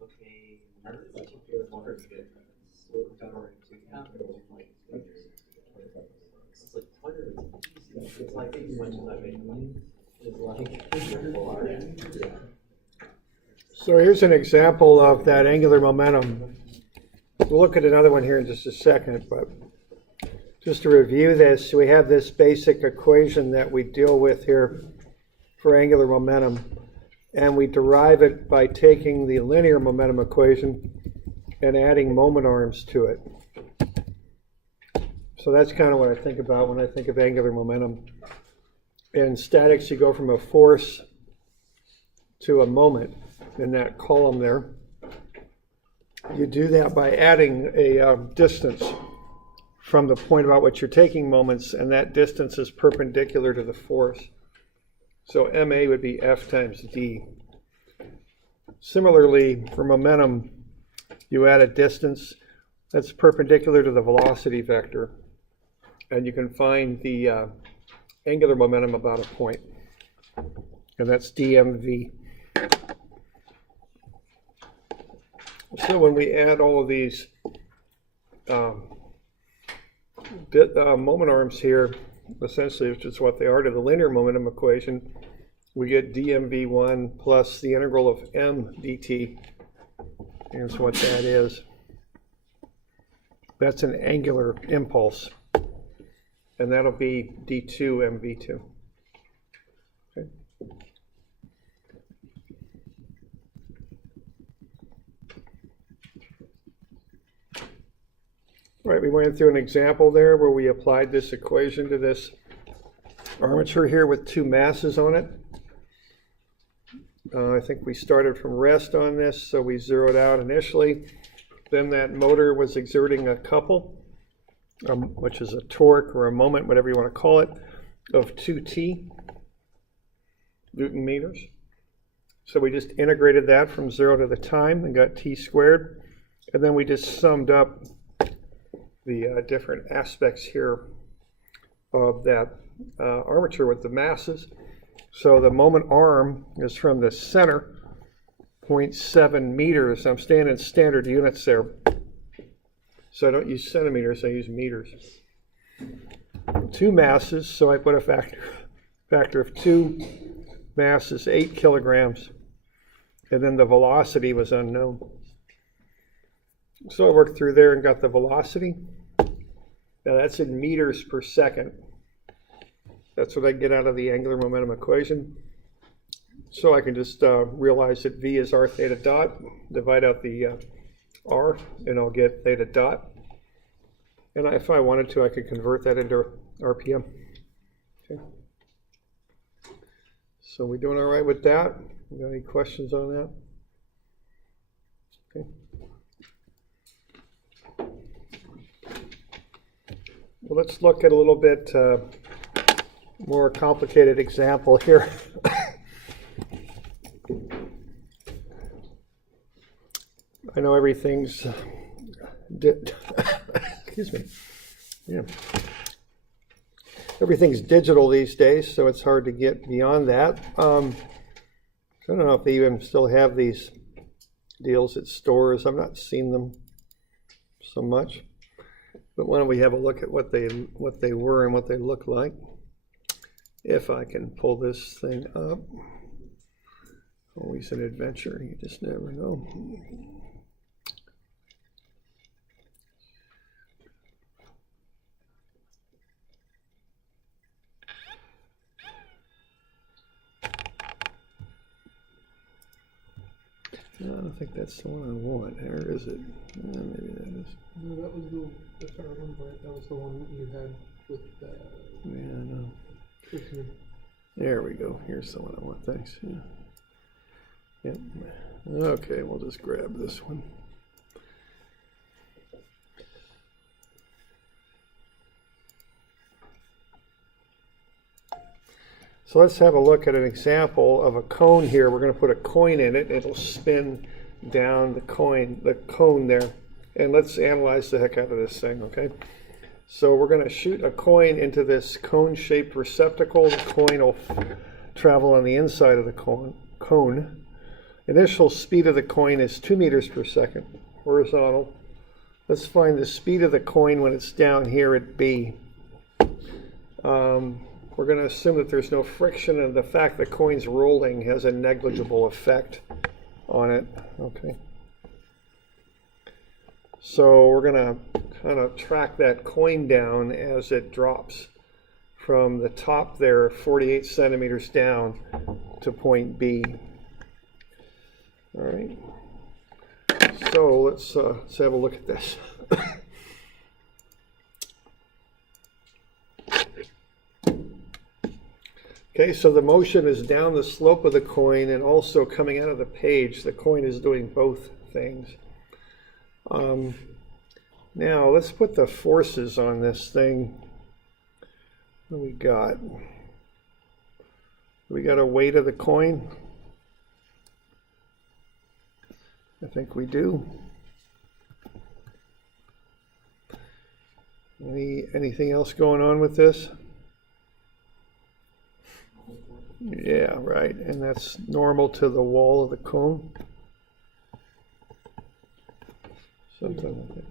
Okay, another particular water bit. So we're going to capital like it's like Twitter is easy. It's like as much as I mean is like So here's an example of that angular momentum. We'll look at another one here in just a second, but just to review this, we have this basic equation that we deal with here for angular momentum, and we derive it by taking the linear momentum equation and adding moment arms to it. So that's kind of what I think about when I think of angular momentum. In statics, you go from a force to a moment in that column there. You do that by adding a distance from the point about which you're taking moments, and that distance is perpendicular to the force. So ma would be F times d. Similarly, for momentum, you add a distance that's perpendicular to the velocity vector, and you can find the angular momentum about a point, and that's dmv. So when we add all of these moment arms here, essentially, which is what they are, to the linear momentum equation, we get dmv1 plus the integral of m dt. Here's what that is. That's an angular impulse, and that'll be d2 mv2. Okay. Right, we went through an example there where we applied this equation to this armature here with two masses on it. I think we started from rest on this, so we zeroed out initially. Then that motor was exerting a couple, which is a torque or a moment, whatever you want to call it, of 2t Newton meters. So we just integrated that from 0 to the time and got t squared. And then we just summed up the different aspects here of that armature with the masses. So the moment arm is from the center, 0.7 meters. I'm staying in standard units there. So I don't use centimeters, I use meters. Two masses, so I put a factor of 2. Mass is 8 kilograms. And then the velocity was unknown. So I worked through there and got the velocity. Now that's in meters per second. That's what I get out of the angular momentum equation. So I can just realize that V is r theta dot, divide out the r, and I'll get theta dot. And if I wanted to, I could convert that into RPM. Okay. So we doing all right with that? You got any questions on that? Okay. Well, let's look at a little bit more complicated example here. I know everything's excuse me. Yeah. Everything's digital these days, so it's hard to get beyond that. I don't know if they even still have these deals at stores. I've not seen them so much. But why don't we have a look at what they were and what they look like. If I can pull this thing up. Always an adventure, you just never know. I don't think that's the one I want. Or is it? Maybe that is. No, that was if I remember right, that was the one that you had with Yeah, I know. Christian. There we go. Here's the one I want. Thanks. Yeah. Yep. Okay, we'll just grab this one. So let's have a look at an example of a cone here. We're going to put a coin in it. It'll spin down the cone there. And let's analyze the heck out of this thing, okay? So we're going to shoot a coin into this cone-shaped receptacle. The coin will travel on the inside of the cone. Initial speed of the coin is 2 meters per second, horizontal. Let's find the speed of the coin when it's down here at B. We're going to assume that there's no friction, and the fact the coin's rolling has a negligible effect on it. Okay. So we're going to kind of track that coin down as it drops from the top there, 48 centimeters down, to point B. All right. So let's have a look at this. Okay, so the motion is down the slope of the coin and also coming out of the page. The coin is doing both things. Now let's put the forces on this thing. What do we got? We got a weight of the coin. I think we do. Anything else going on with this? Yeah, right. And that's normal to the wall of the cone. Something like that.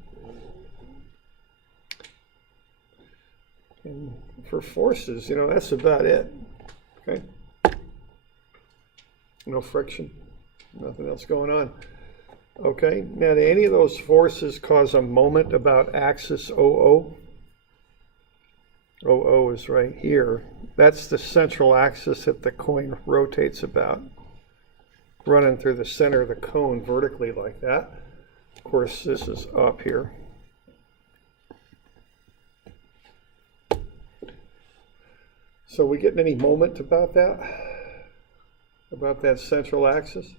And for forces, that's about it. Okay. No friction. Nothing else going on. Okay. Now, do any of those forces cause a moment about axis OO? OO is right here. That's the central axis that the coin rotates about, running through the center of the cone vertically like that. Of course, this is up here. So we getting any moment about that? About that central axis?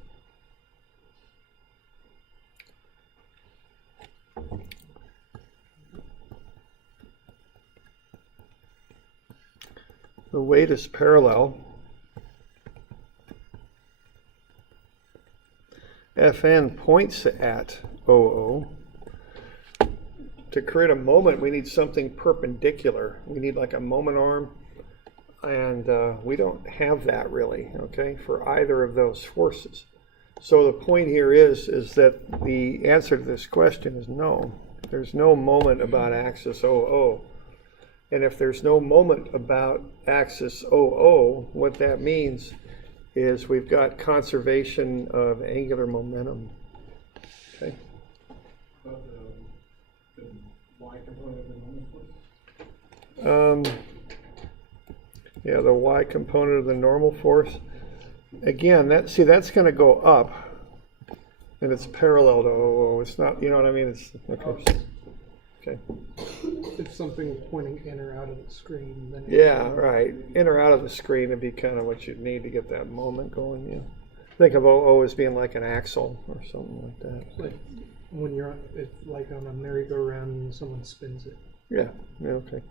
The weight is parallel. Fn points at OO. To create a moment, we need something perpendicular. We need like a moment arm, and we don't have that really, okay, for either of those forces. So the point here is that the answer to this question is no. There's no moment about axis OO. And if there's no moment about axis OO, what that means is we've got conservation of angular momentum. Okay. But the y component of the normal force? Yeah, the y component of the normal force. Again, that's going to go up, and it's parallel to OO. It's not, you know what I mean? It's okay. Okay. If something pointing in or out of the screen, then Yeah, right. In or out of the screen would be kind of what you'd need to get that moment going. Yeah. Think of OO as being like an axle or something like that. like when you're like on a merry-go-round and someone spins it. Yeah. Yeah. Okay.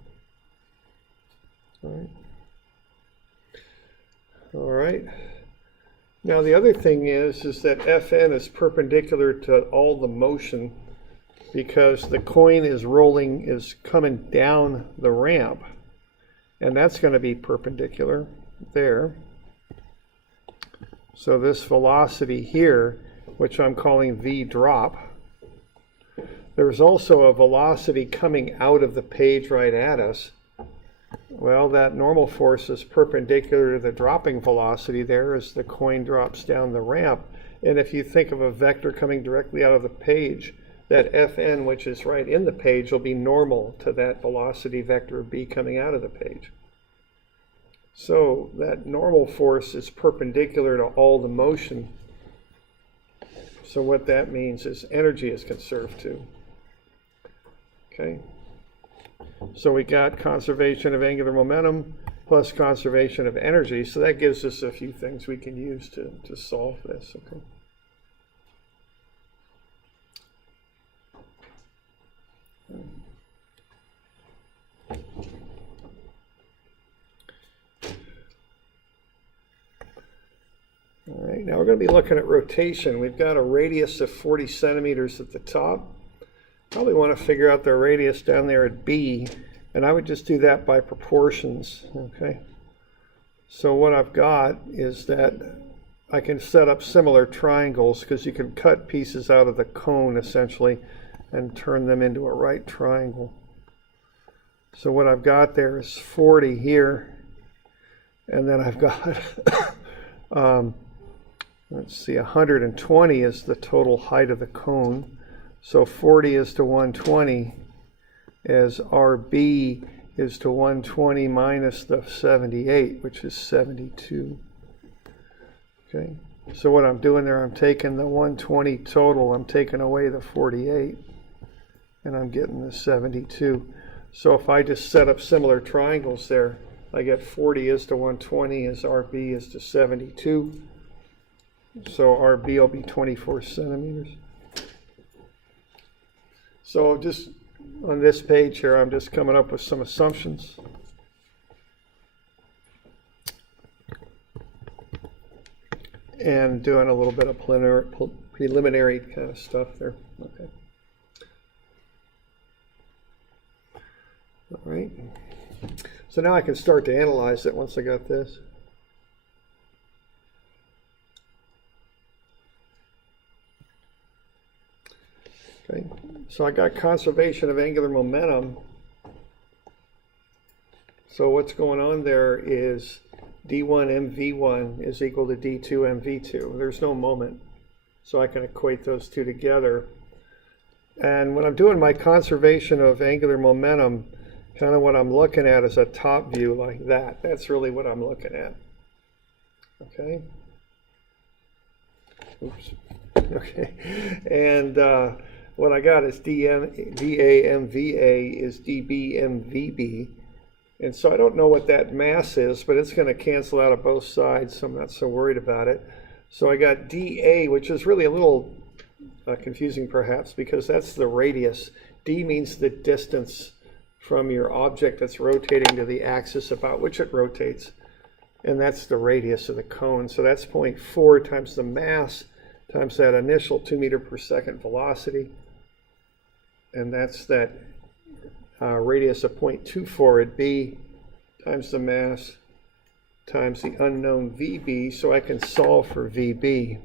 All right. All right. Now the other thing is that Fn is perpendicular to all the motion, because the coin is coming down the ramp, and that's going to be perpendicular there. So this velocity here, which I'm calling v drop, there's also a velocity coming out of the page right at us. Well, that normal force is perpendicular to the dropping velocity there as the coin drops down the ramp. And if you think of a vector coming directly out of the page, that Fn, which is right in the page, will be normal to that velocity vector b coming out of the page. So that normal force is perpendicular to all the motion. So what that means is energy is conserved too. Okay. So we got conservation of angular momentum plus conservation of energy. So that gives us a few things we can use to solve this. Okay. All right, now we're going to be looking at rotation. We've got a radius of 40 centimeters at the top. Probably want to figure out the radius down there at B, and I would just do that by proportions, okay? So what I've got is that I can set up similar triangles because you can cut pieces out of the cone essentially and turn them into a right triangle. So what I've got there is 40 here, and then I've got, let's see, 120 is the total height of the cone. So 40 is to 120 as RB is to 120 minus the 78, which is 72. Okay, so what I'm doing there, I'm taking the 120 total, I'm taking away the 48, and I'm getting the 72. So if I just set up similar triangles there, I get 40 is to 120 as RB is to 72. So RB will be 24 centimeters. So just on this page here, I'm just coming up with some assumptions. And doing a little bit of preliminary kind of stuff there. Okay. All right. So now I can start to analyze it once I got this. Okay. So I got conservation of angular momentum. So what's going on there is d1 mv1 is equal to d2 mv2. There's no moment, so I can equate those two together. And when I'm doing my conservation of angular momentum, kind of what I'm looking at is a top view like that. That's really what I'm looking at. Okay. Oops. Okay. And what I got is dAmVA is dBmVB. And so I don't know what that mass is, but it's going to cancel out of both sides, so I'm not so worried about it. So I got dA, which is really a little confusing perhaps, because that's the radius. D means the distance from your object that's rotating to the axis about which it rotates. And that's the radius of the cone. So that's 0.4 times the mass times that initial 2 meter per second velocity. And that's that radius of 0.24 at B times the mass times the unknown VB, so I can solve for VB.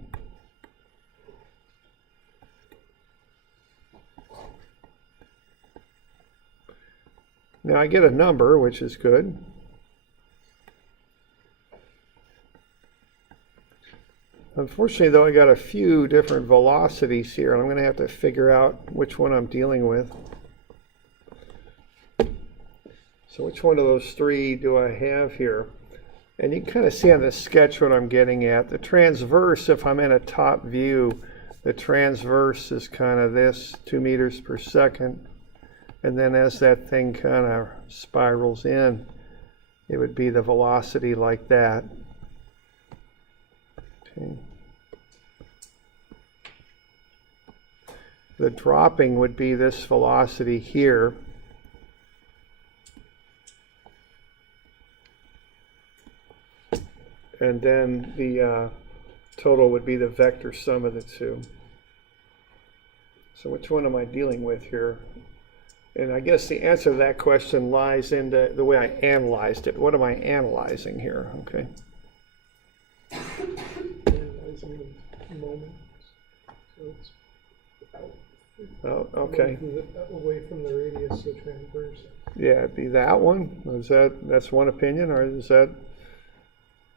Now I get a number, which is good. Unfortunately, though, I got a few different velocities here, and I'm going to have to figure out which one I'm dealing with. So which one of those three do I have here? And you can kind of see on this sketch what I'm getting at. The transverse, if I'm in a top view, the transverse is kind of this, 2 meters per second. And then as that thing kind of spirals in, it would be the velocity like that. Okay. The dropping would be this velocity here. And then the total would be the vector sum of the two. So which one am I dealing with here? And I guess the answer to that question lies in the way I analyzed it. What am I analyzing here? Okay. Analyzing the moment. So it's Oh, okay. away from the radius, so transverse. Yeah, it'd be that one. Is that's one opinion, or is that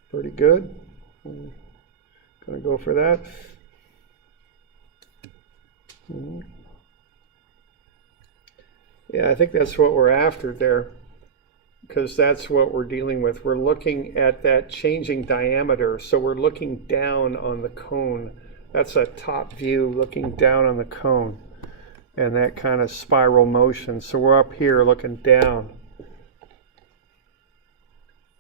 pretty good? I'm gonna go for that. Yeah, I think that's what we're after there, because that's what we're dealing with. We're looking at that changing diameter, so we're looking down on the cone. That's a top view looking down on the cone, and that kind of spiral motion. So we're up here looking down,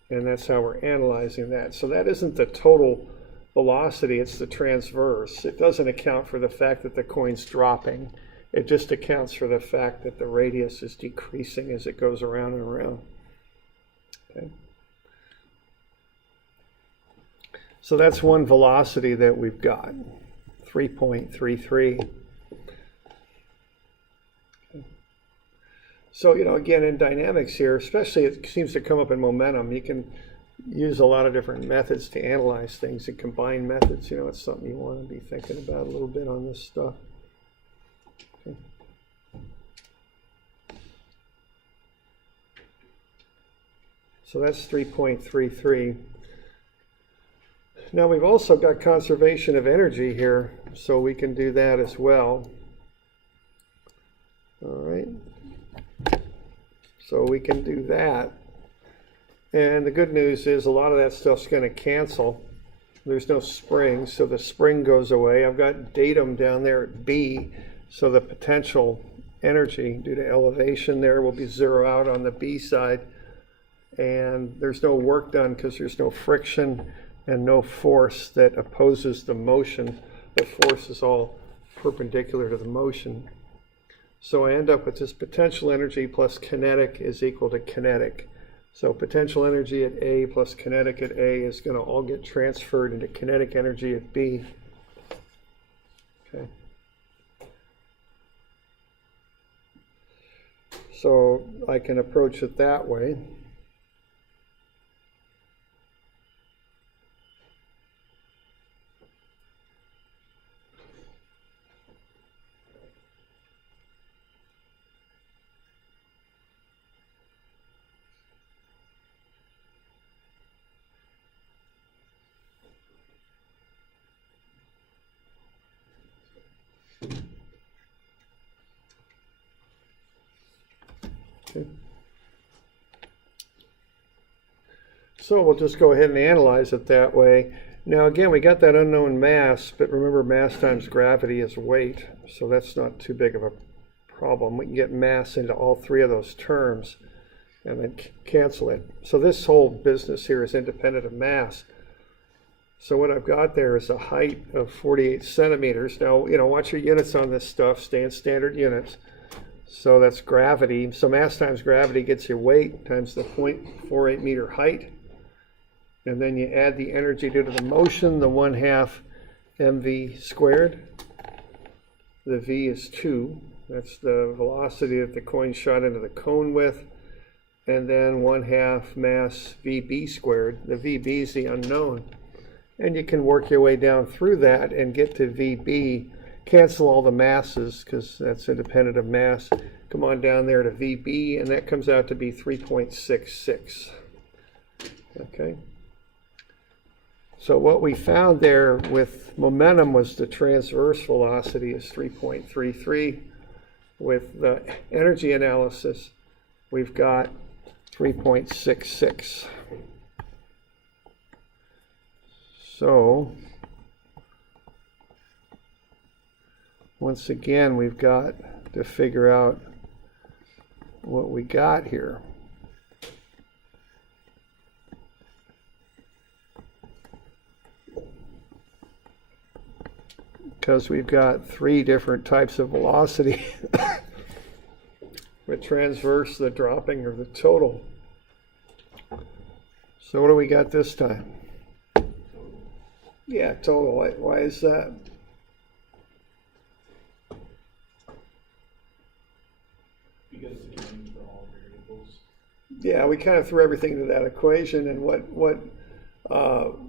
and that's how we're analyzing that. So that isn't the total velocity, it's the transverse. It doesn't account for the fact that the coin's dropping. It just accounts for the fact that the radius is decreasing as it goes around and around. Okay. So that's one velocity that we've got, 3.33. Okay. So, again, in dynamics here, especially it seems to come up in momentum, you can use a lot of different methods to analyze things and combine methods. You know, it's something you want to be thinking about a little bit on this stuff. Okay. So that's 3.33. Now we've also got conservation of energy here, so we can do that as well. All right. So we can do that. And the good news is a lot of that stuff's going to cancel. There's no spring, so the spring goes away. I've got datum down there at B, so the potential energy due to elevation there will be zero out on the B side. And there's no work done because there's no friction and no force that opposes the motion. The force is all perpendicular to the motion. So I end up with this potential energy plus kinetic is equal to kinetic. So potential energy at A plus kinetic at A is going to all get transferred into kinetic energy at B. Okay. So I can approach it that way. Okay. So we'll just go ahead and analyze it that way. Now again, we got that unknown mass, but remember mass times gravity is weight, so that's not too big of a problem. We can get mass into all three of those terms and then cancel it. So this whole business here is independent of mass. So what I've got there is a height of 48 centimeters. Now, you know, watch your units on this stuff, stay in standard units. So that's gravity. So mass times gravity gets you weight times the 0.48 meter height. And then you add the energy due to the motion, the 1/2 mv squared. The v is 2. That's the velocity that the coin shot into the cone with. And then 1/2 mass vb squared. The vb is the unknown. And you can work your way down through that and get to vb. Cancel all the masses because that's independent of mass. Come on down there to VB, and that comes out to be 3.66. Okay. So what we found there with momentum was the transverse velocity is 3.33. With the energy analysis, we've got 3.66. So once again, we've got to figure out what we got here. Because we've got three different types of velocity. The transverse, the dropping, or the total. So what do we got this time? Yeah, total. Why is that? Because it's accounting for all variables. Yeah, we kind of threw everything into that equation, and what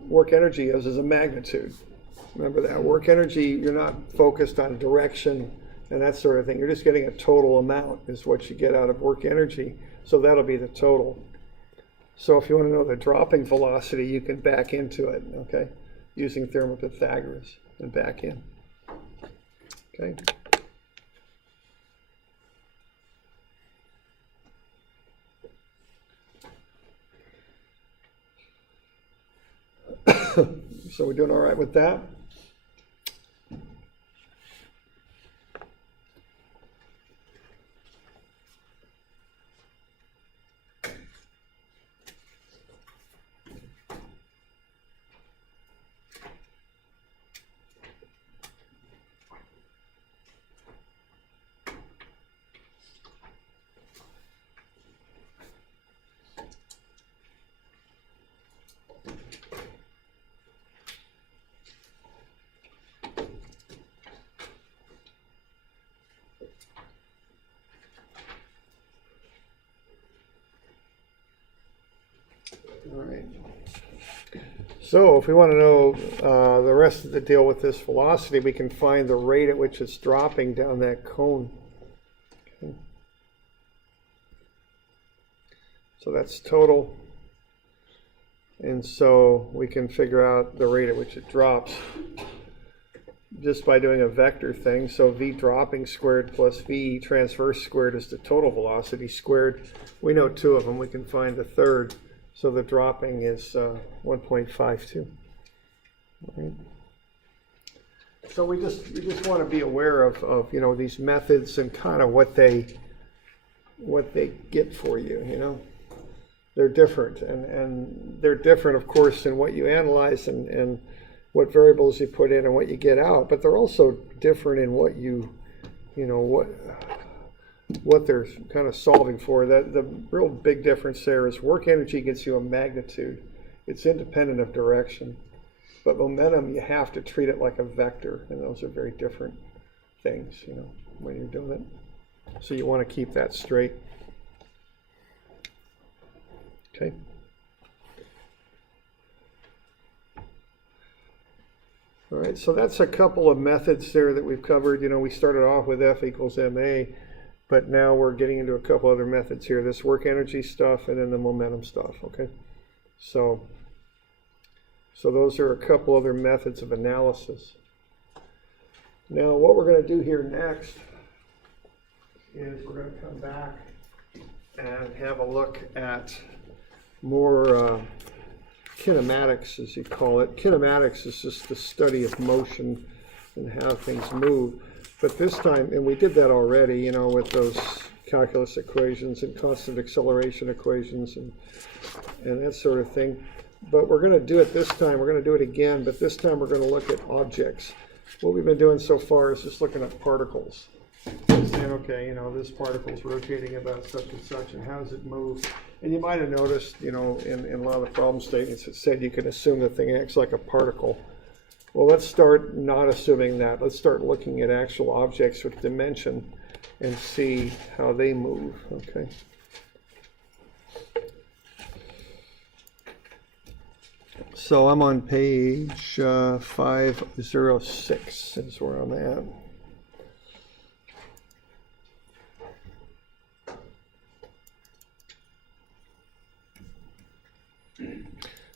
work energy is a magnitude. Remember that work energy, you're not focused on direction and that sort of thing. You're just getting a total amount is what you get out of work energy. So that'll be the total. So if you want to know the dropping velocity, you can back into it, okay, using theorem of Pythagoras and back in. Okay. So we're doing all right with that? So if we want to know the rest of the deal with this velocity, we can find the rate at which it's dropping down that cone. Okay. So that's total. And so we can figure out the rate at which it drops just by doing a vector thing. So v dropping squared plus v transverse squared is the total velocity squared. We know two of them. We can find the third. So the dropping is 1.52. Right. So we just want to be aware of you know, these methods and kind of what they get for you. You know, they're different, and they're different, of course, in what you analyze and what variables you put in and what you get out. But they're also different in what you know, what they're kind of solving for. That the real big difference there is work energy gets you a magnitude. It's independent of direction. But momentum, you have to treat it like a vector, and those are very different things, you know, when you're doing it. So you want to keep that straight. Okay. All right, so that's a couple of methods there that we've covered. You know, we started off with F equals ma. But now we're getting into a couple other methods here, this work energy stuff and then the momentum stuff, okay? So those are a couple other methods of analysis. Now what we're going to do here next is we're going to come back and have a look at more kinematics, as you call it. Kinematics is just the study of motion and how things move. But this time, and we did that already, you know, with those calculus equations and constant acceleration equations and that sort of thing. But we're going to do it this time. We're going to do it again, but this time we're going to look at objects. What we've been doing so far is just looking at particles. Saying, okay, you know, this particle's rotating about such and how does it move? And you might have noticed, you know, in a lot of the problem statements, it said you can assume the thing acts like a particle. Well, let's start not assuming that. Let's start looking at actual objects with dimension and see how they move, okay? So I'm on page 506 is where I'm at.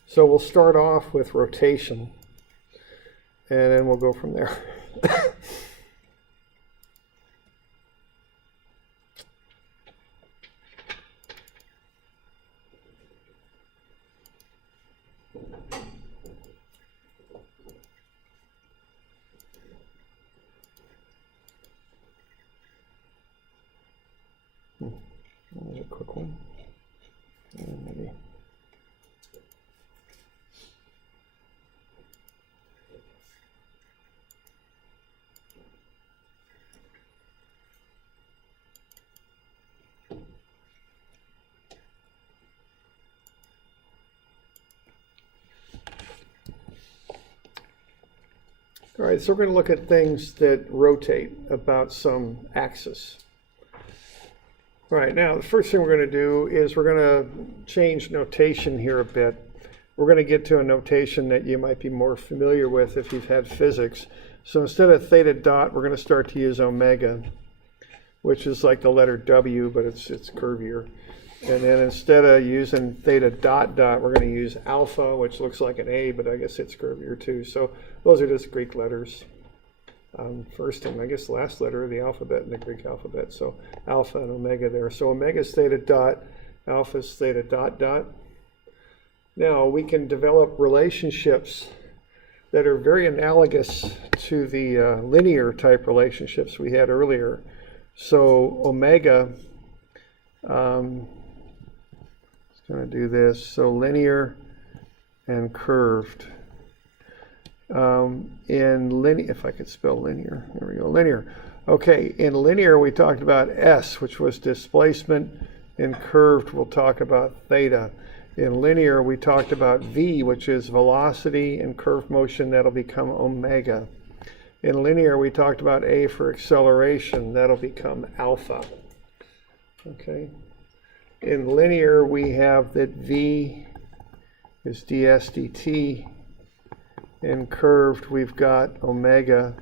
So we'll start off with rotation, and then we'll go from there. That was a quick one. And maybe. All right, so we're going to look at things that rotate about some axis. All right, now the first thing we're going to do is we're going to change notation here a bit. We're going to get to a notation that you might be more familiar with if you've had physics. So instead of theta dot, we're going to start to use omega, which is like the letter W, but it's curvier. And then instead of using theta dot dot, we're going to use alpha, which looks like an A, but I guess it's curvier too. So those are just Greek letters. First and I guess the last letter of the alphabet in the Greek alphabet. So alpha and omega there. So omega is theta dot, alpha is theta dot dot. Now we can develop relationships that are very analogous to the linear type relationships we had earlier. So omega, it's going to do this. So linear and curved. In linear, if I could spell linear, there we go, linear. Okay, in linear we talked about S, which was displacement. In curved we'll talk about theta. In linear we talked about V, which is velocity. In curved motion that'll become omega. In linear we talked about A for acceleration, that'll become alpha. Okay. In linear we have that V is ds dt. In curved, we've got omega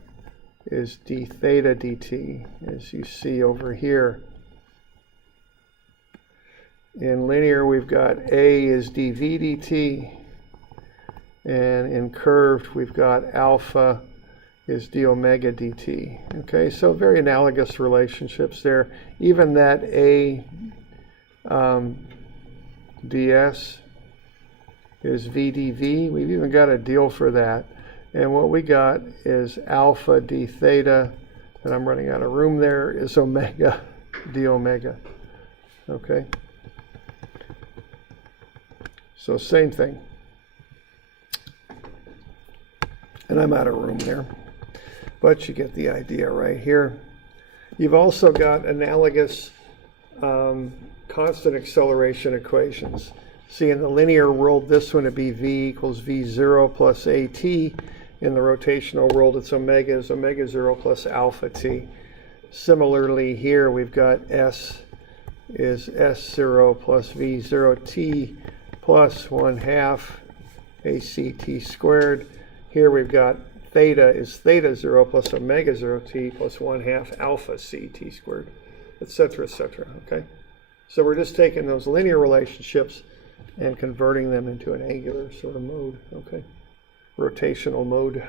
is d theta dt, as you see over here. In linear, we've got a is dv dt, and in curved, we've got alpha is d omega dt. Okay, so very analogous relationships there. Even that a ds is v dv. We've even got a deal for that. And what we got is alpha d theta, and I'm running out of room there, is omega d omega. Okay? So same thing. And I'm out of room there. But you get the idea right here. You've also got analogous constant acceleration equations. See, in the linear world, this one would be v equals v0 plus at. In the rotational world, it's omega is omega 0 plus alpha t. Similarly, here we've got s is s0 plus v0 t plus 1/2 act squared. Here we've got theta is theta 0 plus omega 0 t plus 1/2 alpha ct squared, etc., etc. Okay? So we're just taking those linear relationships and converting them into an angular sort of mode. Okay? Rotational mode.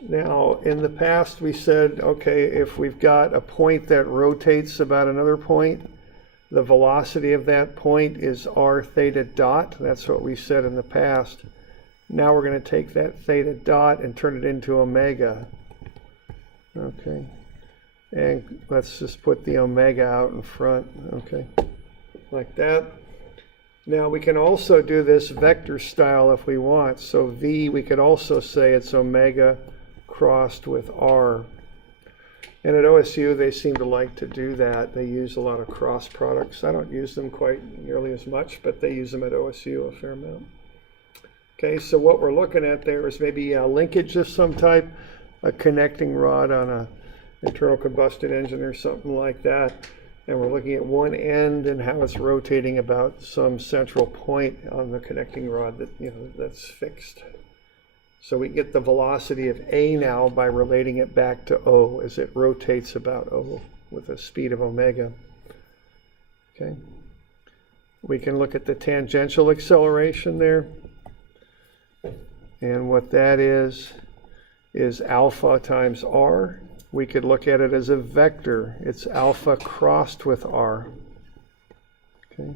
Now, in the past, we said, okay, if we've got a point that rotates about another point, the velocity of that point is r theta dot. That's what we said in the past. Now we're going to take that theta dot and turn it into omega. Okay. And let's just put the omega out in front. Okay. Like that. Now we can also do this vector style if we want. So v, we could also say it's omega crossed with r. And at OSU, they seem to like to do that. They use a lot of cross products. I don't use them quite nearly as much, but they use them at OSU a fair amount. Okay, so what we're looking at there is maybe a linkage of some type, a connecting rod on an internal combustion engine or something like that. And we're looking at one end and how it's rotating about some central point on the connecting rod that, that's fixed. So we get the velocity of A now by relating it back to O as it rotates about O with a speed of omega. Okay. We can look at the tangential acceleration there. And what that is alpha times r. We could look at it as a vector. It's alpha crossed with r. Okay.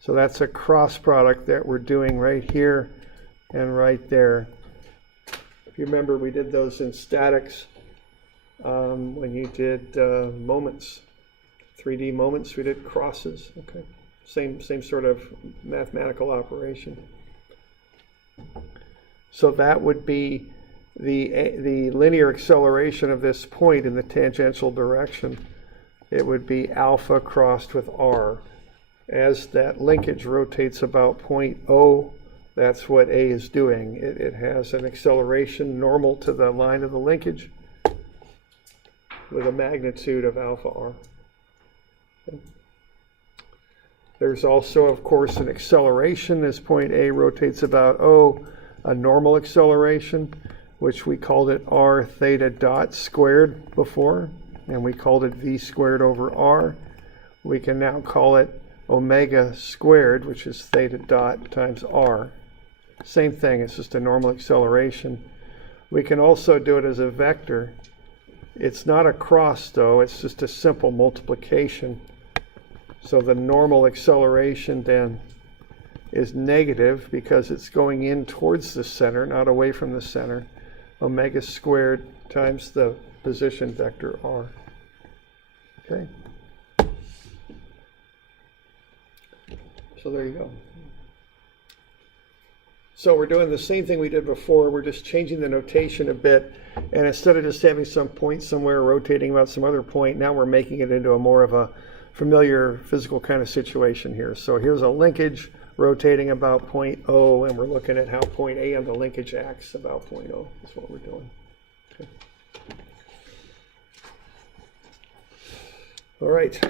So that's a cross product that we're doing right here and right there. If you remember, we did those in statics when you did moments, 3D moments. We did crosses. Okay, same sort of mathematical operation. So that would be the linear acceleration of this point in the tangential direction. It would be alpha crossed with r. As that linkage rotates about point O, that's what A is doing. It has an acceleration normal to the line of the linkage with a magnitude of alpha r. Okay. There's also, of course, an acceleration as point A rotates about O, a normal acceleration, which we called it r theta dot squared before, and we called it v squared over r. We can now call it omega squared, which is theta dot times r. Same thing, it's just a normal acceleration. We can also do it as a vector. It's not a cross though, it's just a simple multiplication. So the normal acceleration then is negative because it's going in towards the center, not away from the center. Omega squared times the position vector r. Okay. So there you go. So we're doing the same thing we did before. We're just changing the notation a bit. And instead of just having some point somewhere rotating about some other point, now we're making it into a more of a familiar physical kind of situation here. So here's a linkage rotating about point O, and we're looking at how point A on the linkage acts about point O. That's what we're doing. Okay. All right.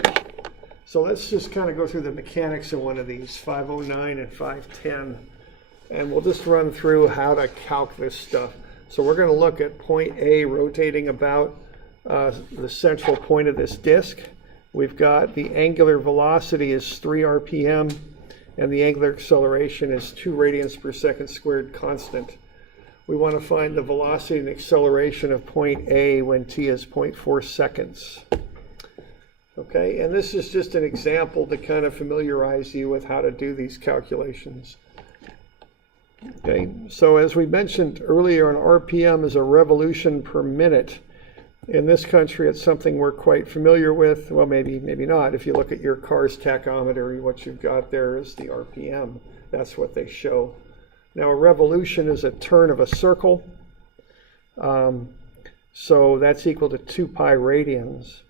So let's just kind of go through the mechanics of one of these, 509 and 510, and we'll just run through how to calc this stuff. So we're going to look at point A rotating about the central point of this disk. We've got the angular velocity is 3 RPM, and the angular acceleration is 2 radians per second squared constant. We want to find the velocity and acceleration of point A when t is 0.4 seconds. Okay, and this is just an example to kind of familiarize you with how to do these calculations. Okay, so as we mentioned earlier, an RPM is a revolution per minute. In this country, it's something we're quite familiar with. Well, maybe not. If you look at your car's tachometer, what you've got there is the RPM. That's what they show. Now, a revolution is a turn of a circle. So that's equal to 2 pi radians.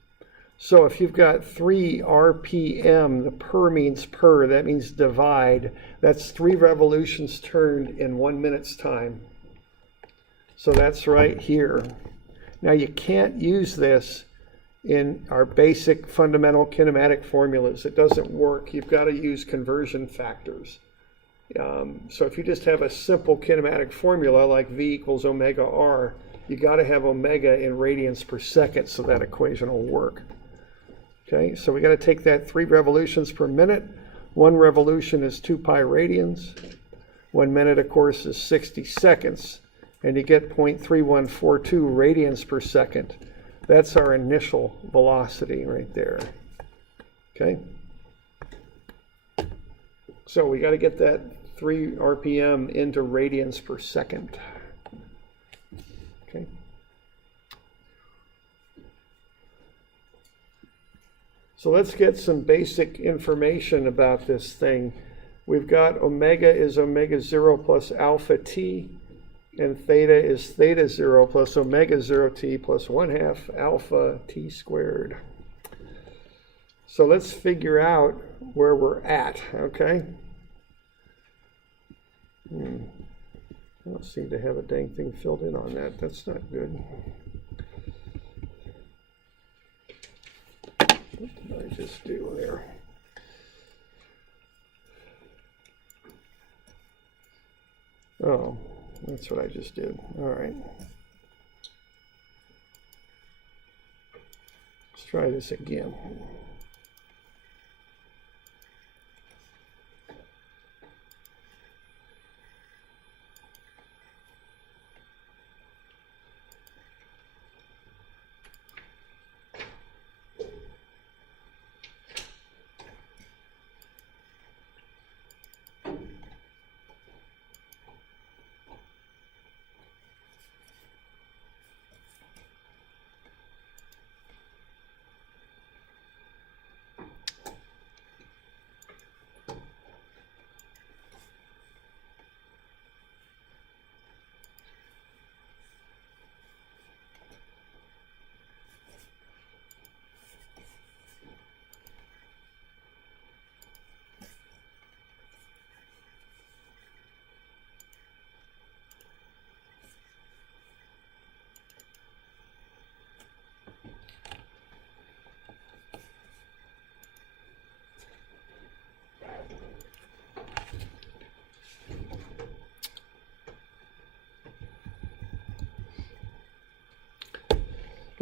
So if you've got 3 RPM, the per means per, that means divide. That's 3 revolutions turned in 1 minute's time. So that's right here. Now you can't use this in our basic fundamental kinematic formulas. It doesn't work. You've got to use conversion factors. So if you just have a simple kinematic formula like V equals omega R, you got to have omega in radians per second so that equation will work. Okay, so we got to take that 3 revolutions per minute. 1 revolution is 2 pi radians. 1 minute, of course, is 60 seconds. And you get 0.3142 radians per second. That's our initial velocity right there. Okay? So we got to get that 3 RPM into radians per second. Okay? So let's get some basic information about this thing. We've got omega is omega 0 plus alpha t, and theta is theta 0 plus omega 0 t plus 1/2 alpha t squared. So let's figure out where we're at, okay? I don't seem to have a dang thing filled in on that. That's not good. What did I just do there? Oh, that's what I just did. All right. Let's try this again.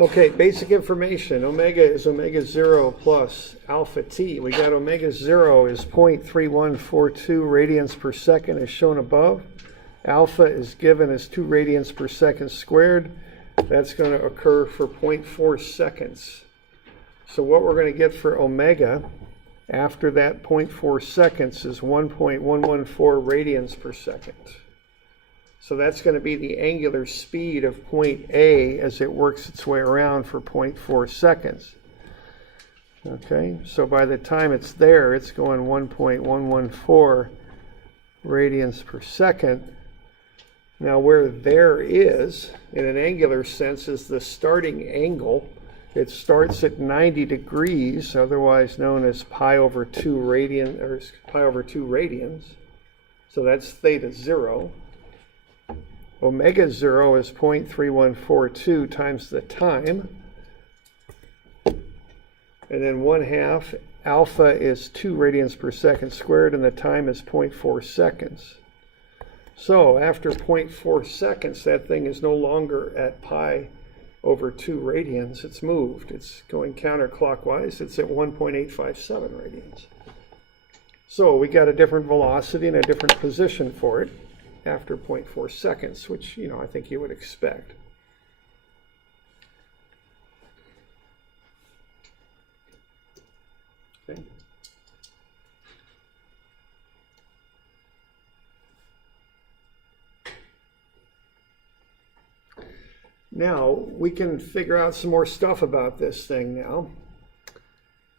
Okay, basic information. Omega is omega 0 plus alpha t. We got omega 0 is 0.3142 radians per second as shown above. Alpha is given as 2 radians per second squared. That's going to occur for 0.4 seconds. So what we're going to get for omega after that 0.4 seconds is 1.114 radians per second. So that's going to be the angular speed of point A as it works its way around for 0.4 seconds. Okay, so by the time it's there, it's going 1.114 radians per second. Now where there is, in an angular sense, is the starting angle. It starts at 90 degrees, otherwise known as pi over 2 radian, or pi over 2 radians. So that's theta 0. Omega 0 is 0.3142 times the time. And then 1/2 alpha is 2 radians per second squared, and the time is 0.4 seconds. So after 0.4 seconds, that thing is no longer at pi over 2 radians. It's moved. It's going counterclockwise. It's at 1.857 radians. So we got a different velocity and a different position for it after 0.4 seconds, which, I think you would expect. Okay. Now, we can figure out some more stuff about this thing now.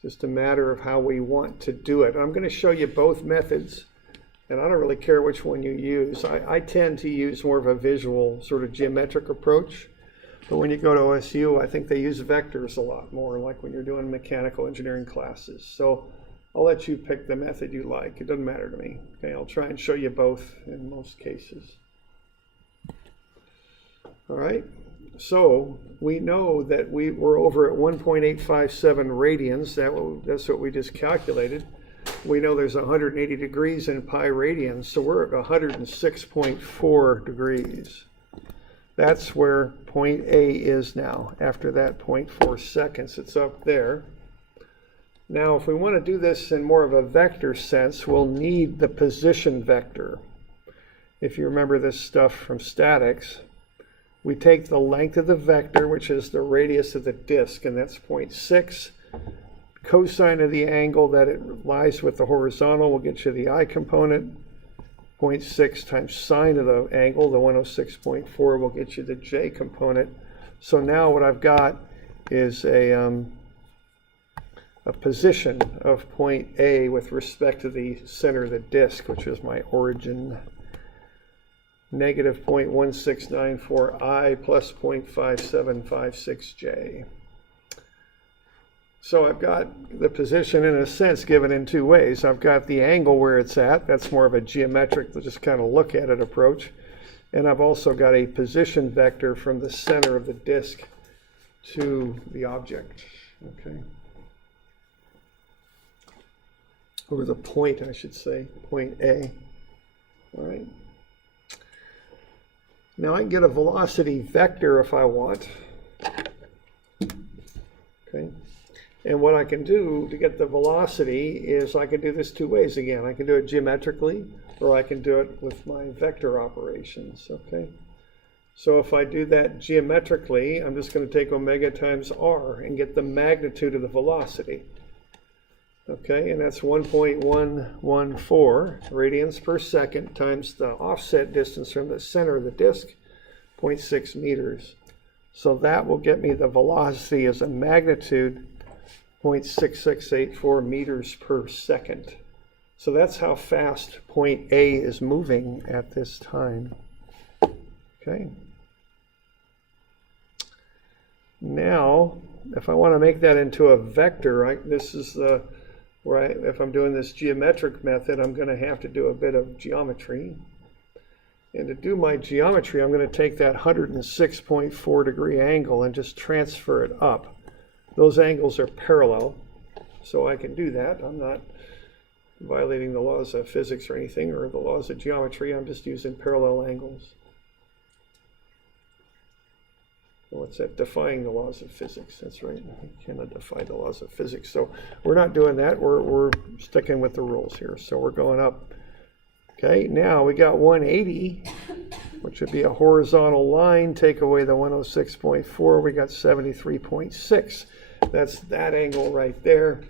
Just a matter of how we want to do it. I'm going to show you both methods, and I don't really care which one you use. I tend to use more of a visual, sort of geometric approach. But when you go to OSU, I think they use vectors a lot more, like when you're doing mechanical engineering classes. So I'll let you pick the method you like. It doesn't matter to me. Okay, I'll try and show you both in most cases. All right. So we know that we were over at 1.857 radians. That's what we just calculated. We know there's 180 degrees in pi radians, so we're at 106.4 degrees. That's where point A is now. After that 0.4 seconds, it's up there. Now, if we want to do this in more of a vector sense, we'll need the position vector. If you remember this stuff from statics, we take the length of the vector, which is the radius of the disk, and that's 0.6. Cosine of the angle that it lies with the horizontal will get you the I component. 0.6 times sine of the angle, the 106.4, will get you the J component. So now what I've got is a position of point A with respect to the center of the disk, which is my origin. Negative 0.1694 I plus 0.5756 J. So I've got the position, in a sense, given in two ways. I've got the angle where it's at. That's more of a geometric, just kind of look at it approach. And I've also got a position vector from the center of the disk to the object. Okay. Or the point, I should say, point A. All right. Now I can get a velocity vector if I want. Okay. And what I can do to get the velocity is I can do this two ways again. I can do it geometrically, or I can do it with my vector operations. Okay. So if I do that geometrically, I'm just going to take omega times r and get the magnitude of the velocity. Okay, and that's 1.114 radians per second times the offset distance from the center of the disk, 0.6 meters. So that will get me the velocity as a magnitude, 0.6684 meters per second. So that's how fast point A is moving at this time. Okay. Now, if I want to make that into a vector, this is the where if I'm doing this geometric method, I'm going to have to do a bit of geometry. And to do my geometry, I'm going to take that 106.4 degree angle and just transfer it up. Those angles are parallel, so I can do that. I'm not violating the laws of physics or anything, or the laws of geometry. I'm just using parallel angles. What's that? Defying the laws of physics. That's right. You cannot defy the laws of physics. So we're not doing that. We're sticking with the rules here. So we're going up. Okay, now we got 180, which would be a horizontal line. Take away the 106.4, we got 73.6. That's that angle right there.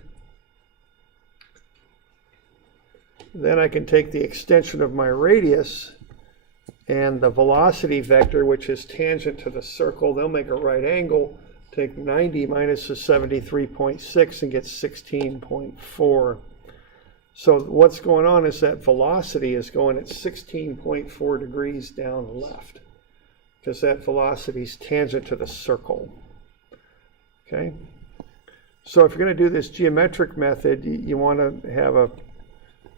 Then I can take the extension of my radius and the velocity vector, which is tangent to the circle. They'll make a right angle. Take 90 minus the 73.6 and get 16.4. So what's going on is that velocity is going at 16.4 degrees down left, because that velocity is tangent to the circle. Okay? So if you're going to do this geometric method, you want to have a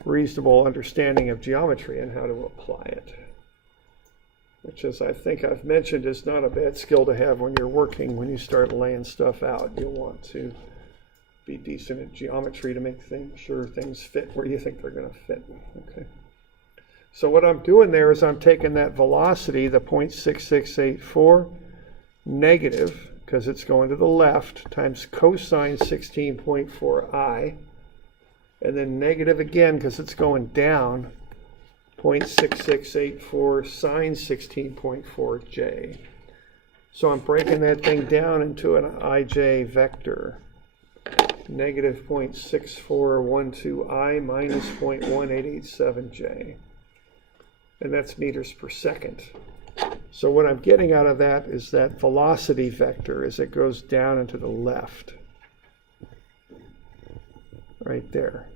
reasonable understanding of geometry and how to apply it, which, as I think I've mentioned, is not a bad skill to have when you're working. When you start laying stuff out, you'll want to be decent at geometry to make sure things fit where you think they're going to fit. Okay. So what I'm doing there is I'm taking that velocity, the 0.6684, negative, because it's going to the left, times cosine 16.4i, and then negative again because it's going down, 0.6684 sine 16.4j. So I'm breaking that thing down into an ij vector. Negative 0.6412i minus 0.1887j. And that's meters per second. So what I'm getting out of that is that velocity vector as it goes down and to the left. Right there.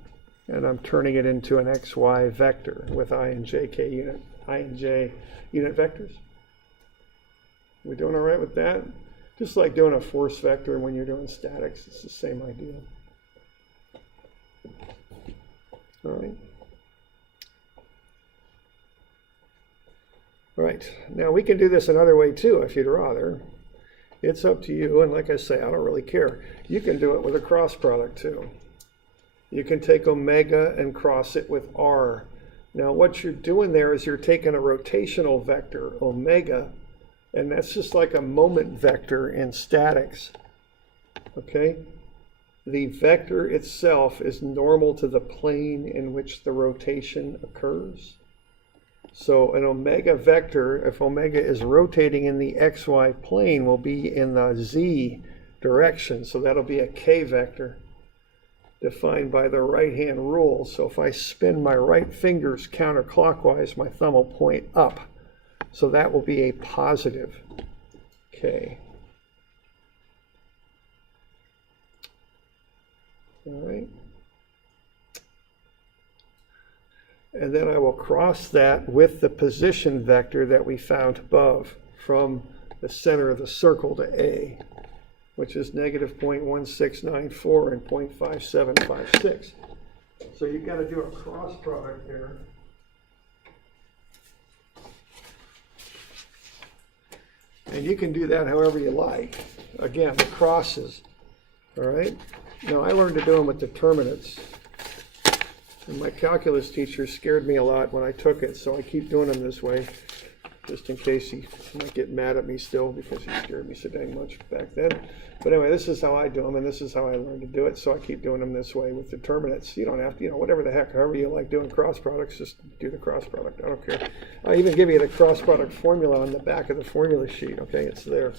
And I'm turning it into an xy vector with I and j unit vectors. We doing all right with that? Just like doing a force vector when you're doing statics, it's the same idea. All right. All right, now we can do this another way too if you'd rather. It's up to you, and like I say, I don't really care. You can do it with a cross product too. You can take omega and cross it with r. Now what you're doing there is you're taking a rotational vector, omega, and that's just like a moment vector in statics, okay? The vector itself is normal to the plane in which the rotation occurs. So an omega vector, if omega is rotating in the xy plane, will be in the z direction. So that'll be a k vector defined by the right-hand rule. So if I spin my right fingers counterclockwise, my thumb will point up. So that will be a positive k. All right. And then I will cross that with the position vector that we found above from the center of the circle to A, which is negative 0.1694 and 0.5756. So you've got to do a cross product there. And you can do that however you like. Again, the crosses, all right? Now, I learned to do them with determinants. And my calculus teacher scared me a lot when I took it, so I keep doing them this way, just in case he might get mad at me still because he scared me so dang much back then. But anyway, this is how I do them, and this is how I learned to do it, so I keep doing them this way with determinants. You don't have to, whatever the heck, however you like doing cross products, just do the cross product. I don't care. I even give you the cross product formula on the back of the formula sheet, okay? It's there.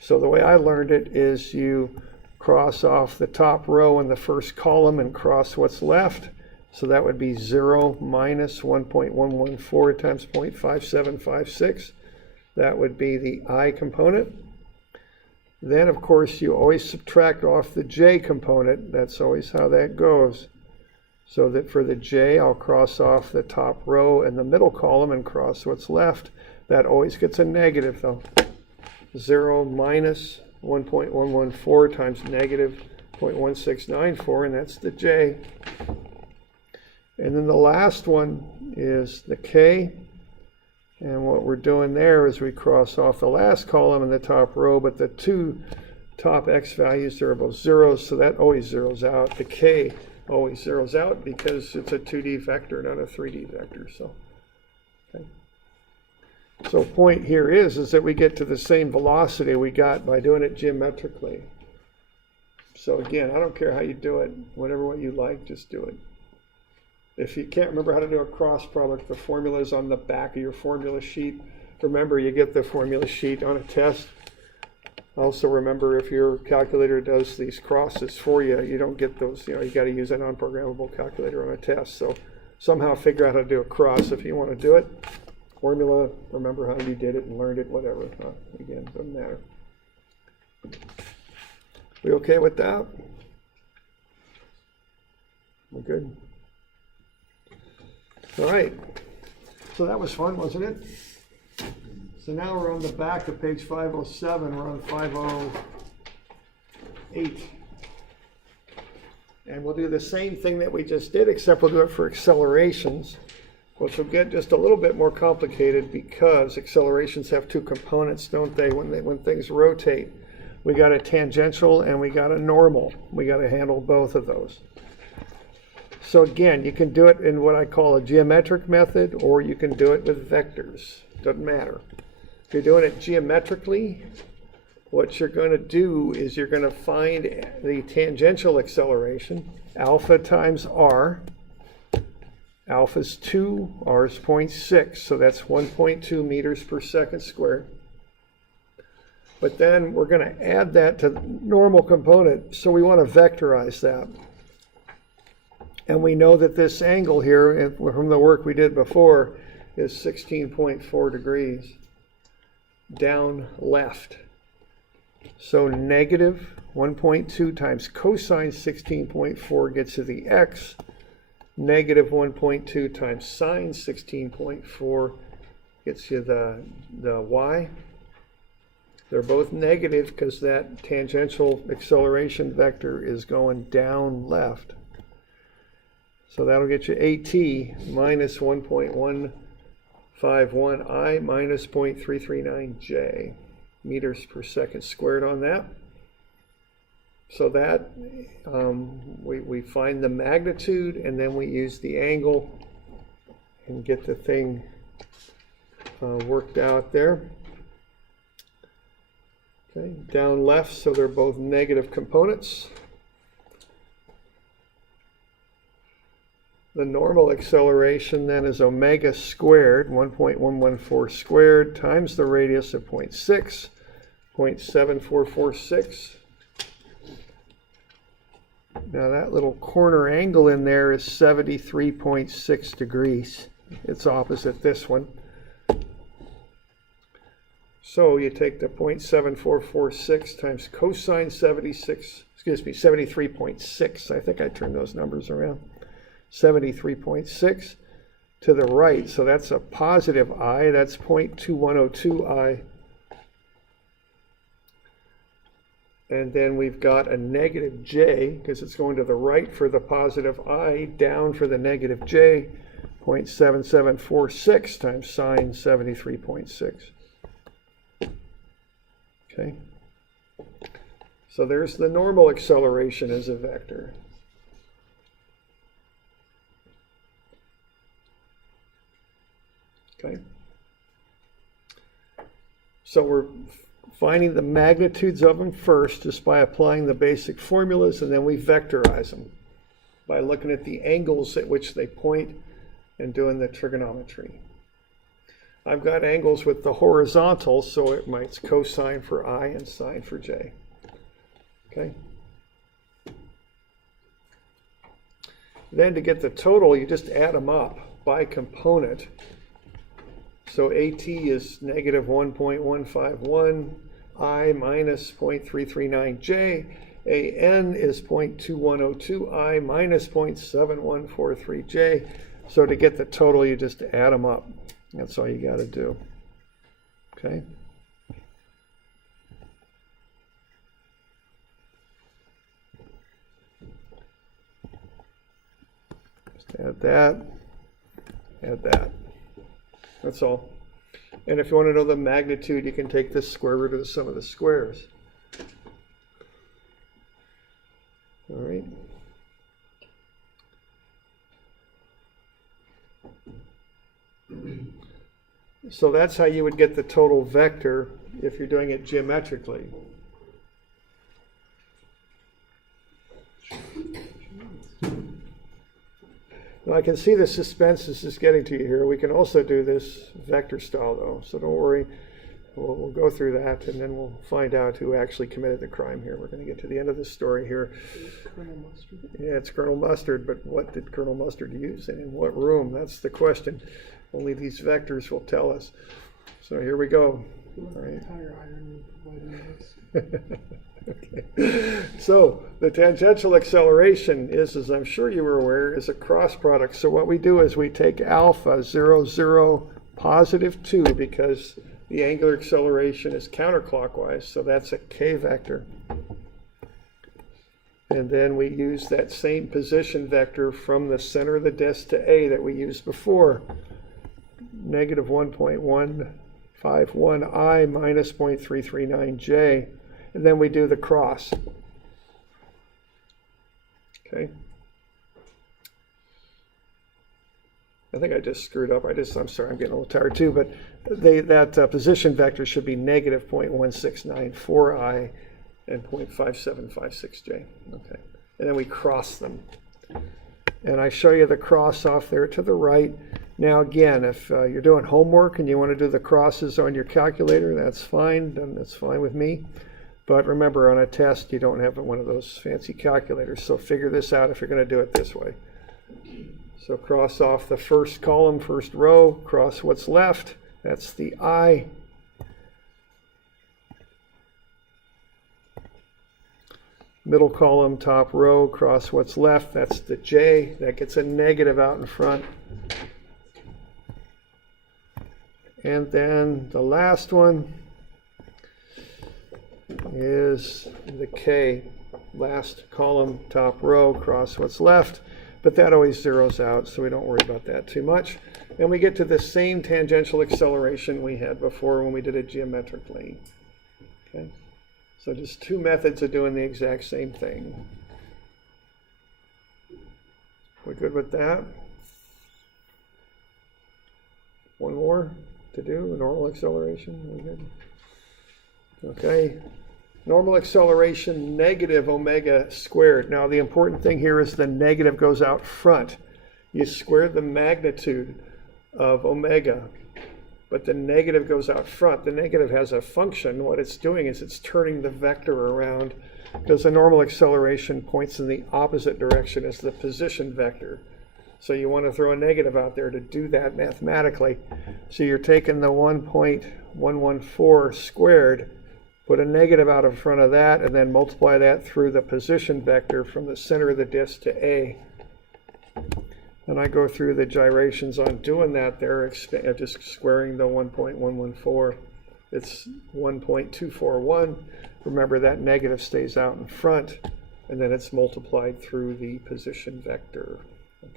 So the way I learned it is you cross off the top row in the first column and cross what's left. So that would be 0 minus 1.114 times 0.5756. That would be the I component. Then, of course, you always subtract off the J component. That's always how that goes. So that for the J, I'll cross off the top row and the middle column and cross what's left. That always gets a negative, though. 0 minus 1.114 times negative 0.1694, and that's the J. And then the last one is the K. And what we're doing there is we cross off the last column in the top row, but the two top x values are both zeros, so that always zeroes out. The K always zeroes out because it's a 2D vector, not a 3D vector. So, okay. So point here is that we get to the same velocity we got by doing it geometrically. So again, I don't care how you do it, whatever way you like, just do it. If you can't remember how to do a cross product, the formula is on the back of your formula sheet. Remember, you get the formula sheet on a test. Also remember, if your calculator does these crosses for you, you don't get those, you got to use a non-programmable calculator on a test. So somehow figure out how to do a cross if you want to do it. Formula, remember how you did it and learned it, whatever. Again, doesn't matter. We okay with that? We're good? All right. So that was fun, wasn't it? So now we're on the back of page 507. We're on 508. And we'll do the same thing that we just did, except we'll do it for accelerations, which will get just a little bit more complicated because accelerations have two components, don't they, when things rotate. we got a tangential and we got a normal. We got to handle both of those. So again, you can do it in what I call a geometric method, or you can do it with vectors. Doesn't matter. If you're doing it geometrically, what you're going to do is you're going to find the tangential acceleration, alpha times r. Alpha is 2, r is 0.6, so that's 1.2 meters per second squared. But then we're going to add that to the normal component, so we want to vectorize that. And we know that this angle here, from the work we did before, is 16.4 degrees down left. So negative 1.2 times cosine 16.4 gets you the x. Negative 1.2 times sine 16.4 gets you the y. They're both negative because that tangential acceleration vector is going down left. So that'll get you AT minus 1.151I minus 0.339J meters per second squared on that. So that we find the magnitude, and then we use the angle and get the thing worked out there. Okay, down left, so they're both negative components. The normal acceleration then is omega squared, 1.114 squared, times the radius of 0.6, 0.7446. Now that little corner angle in there is 73.6 degrees. It's opposite this one. So you take the 0.7446 times cosine 73.6. I think I turned those numbers around. 73.6 to the right. So that's a positive I. That's 0.2102I. And then we've got a negative j, because it's going to the right for the positive I, down for the negative j, 0.7746 times sine 73.6. Okay. So there's the normal acceleration as a vector. Okay. So we're finding the magnitudes of them first just by applying the basic formulas, and then we vectorize them by looking at the angles at which they point and doing the trigonometry. I've got angles with the horizontal, so it might cosine for I and sine for j. Okay. Then to get the total, you just add them up by component. So AT is negative 1.151 I minus 0.339 J. AN is 0.2102 I minus 0.7143 J. So to get the total, you just add them up. That's all you got to do. Okay. Just add that. Add that. That's all. And if you want to know the magnitude, you can take the square root of the sum of the squares. All right. So that's how you would get the total vector if you're doing it geometrically. Now I can see the suspense is just getting to you here. We can also do this vector style though, so don't worry. We'll go through that and then we'll find out who actually committed the crime here. We're going to get to the end of the story here. Colonel Mustard. Yeah, it's Colonel Mustard, but what did Colonel Mustard use and in what room? That's the question. Only these vectors will tell us. So here we go. All right. Entire iron providing this. Okay. So the tangential acceleration is, as I'm sure you were aware, is a cross product. So what we do is we take alpha 0, 0, positive 2 because the angular acceleration is counterclockwise. So that's a k vector. And then we use that same position vector from the center of the disk to A that we used before. Negative 1.151 I minus 0.339 J. and then we do the cross. Okay. I think I just screwed up. I'm sorry, I'm getting a little tired too, but that position vector should be negative 0.1694i and 0.5756j. Okay. And then we cross them. And I show you the cross off there to the right. Now again, if you're doing homework and you want to do the crosses on your calculator, that's fine. Then that's fine with me. But remember, on a test, you don't have one of those fancy calculators. So figure this out if you're going to do it this way. So cross off the first column, first row, cross what's left. That's the I. Middle column, top row, cross what's left. That's the J. That gets a negative out in front. And then the last one is the K. Last column, top row, cross what's left. But that always zeroes out, so we don't worry about that too much. And we get to the same tangential acceleration we had before when we did it geometrically. Okay? So just two methods of doing the exact same thing. We good with that? One more to do, a normal acceleration. We good? Okay. Normal acceleration, negative omega squared. Now the important thing here is the negative goes out front. You square the magnitude of omega, but the negative goes out front. The negative has a function. What it's doing is it's turning the vector around, because the normal acceleration points in the opposite direction as the position vector. So you want to throw a negative out there to do that mathematically. So you're taking the 1.114 squared, put a negative out in front of that, and then multiply that through the position vector from the center of the disk to A. And I go through the gyrations on doing that there, just squaring the 1.114. It's 1.241. Remember, that negative stays out in front, and then it's multiplied through the position vector.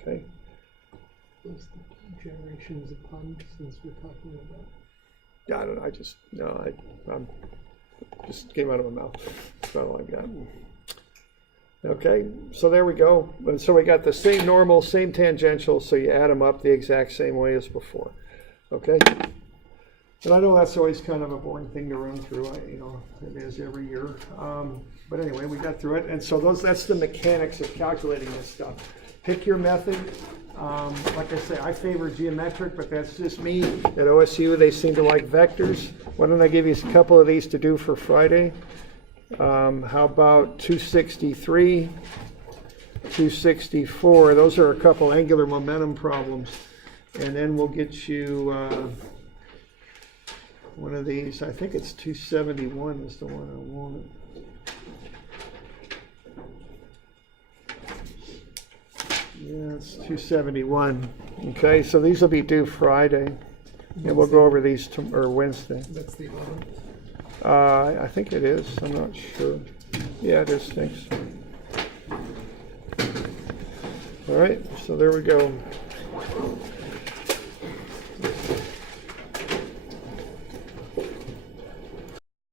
Okay? What's the gyrations upon, since we're talking about? I don't know. I'm just came out of my mouth. That's all I got. Okay, so there we go. And so we got the same normal, same tangential, so you add them up the exact same way as before. Okay? And I know that's always kind of a boring thing to run through. It is every year. But anyway, we got through it. And so that's the mechanics of calculating this stuff. Pick your method. Like I say, I favor geometric, but that's just me. At OSU, they seem to like vectors. Why don't I give you a couple of these to do for Friday? How about 263, 264? Those are a couple angular momentum problems. And then we'll get you one of these. I think it's 271 is the one I wanted. Yeah, it's 271. Okay, so these will be due Friday, and we'll go over these or Wednesday. That's the 11th. I think it is. I'm not sure. Yeah, it is. Thanks. All right, so there we go.